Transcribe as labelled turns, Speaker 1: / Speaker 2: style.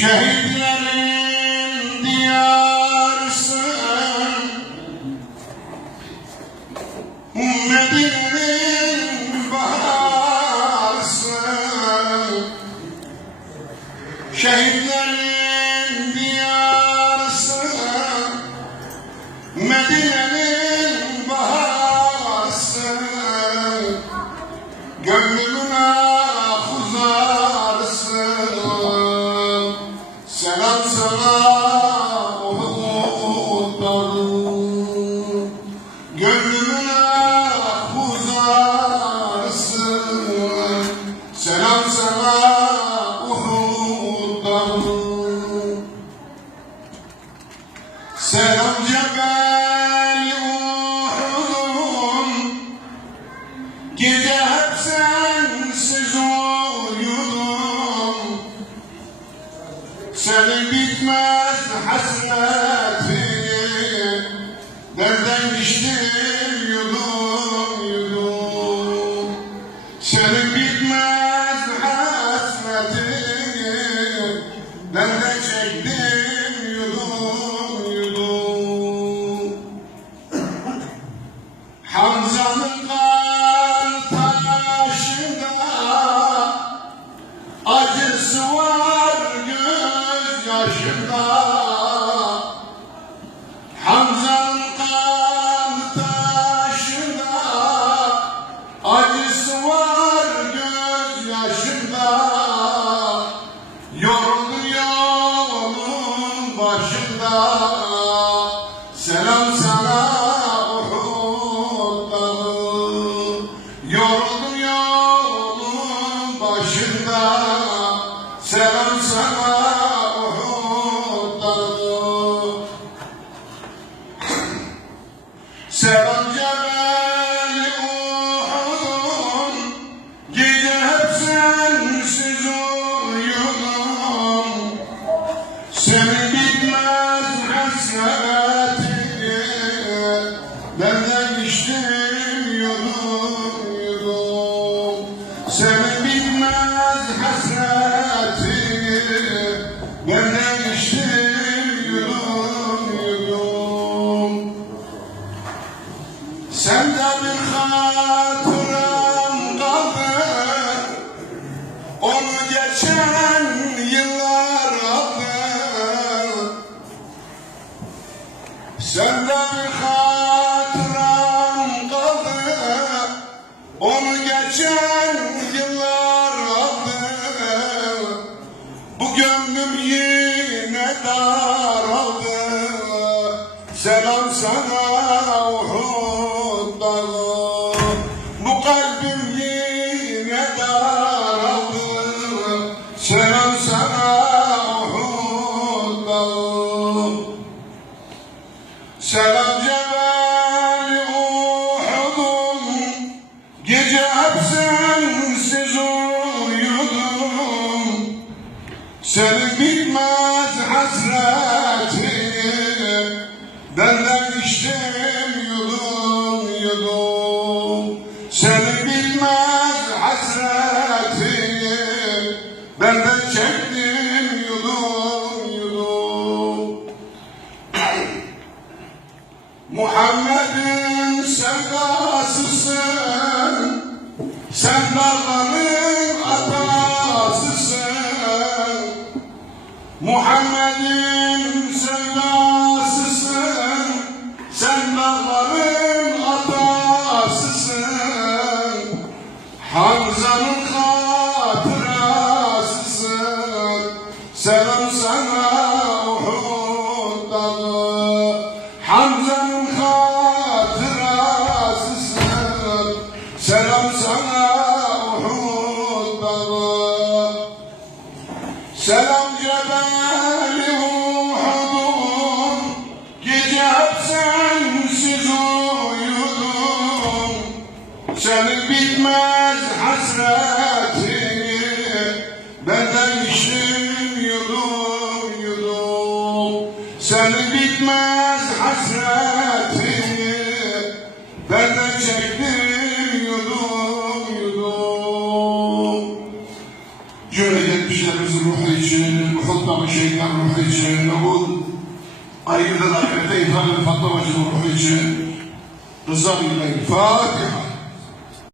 Speaker 1: Şehitlerin diyarısın. Medine'nin baharısın. Şehitlerin diyarısın. Medine'nin Selam Cebel başında. Selam sana Uhud dağı Yoruldu yolun başında. Selam sana Selam Senin bitmez hasretini Benden içtim yudum yudum. Sende bir hatıram kaldı Onu geçen yıllar aldı. Sende bir hatıram kaldı Onu geçen Selam sana Uhud dağı Bu kalbim yine daraldı. Selam Benden çektim yudum yudum. Muhammed'in sevdasısın Sen dağların atasısın. Muhammed'in bitmez hasretini Benden içtim yudum yudum. Senin bitmez hasretini Benden çektim yudum yudum. Cömert etmişlerimizin ruhu için, Uhud'da şehitler ruhu için, ayrıca da ahirete ifade Fatma bacının ruhu için. Rıza Bey'le Fatiha.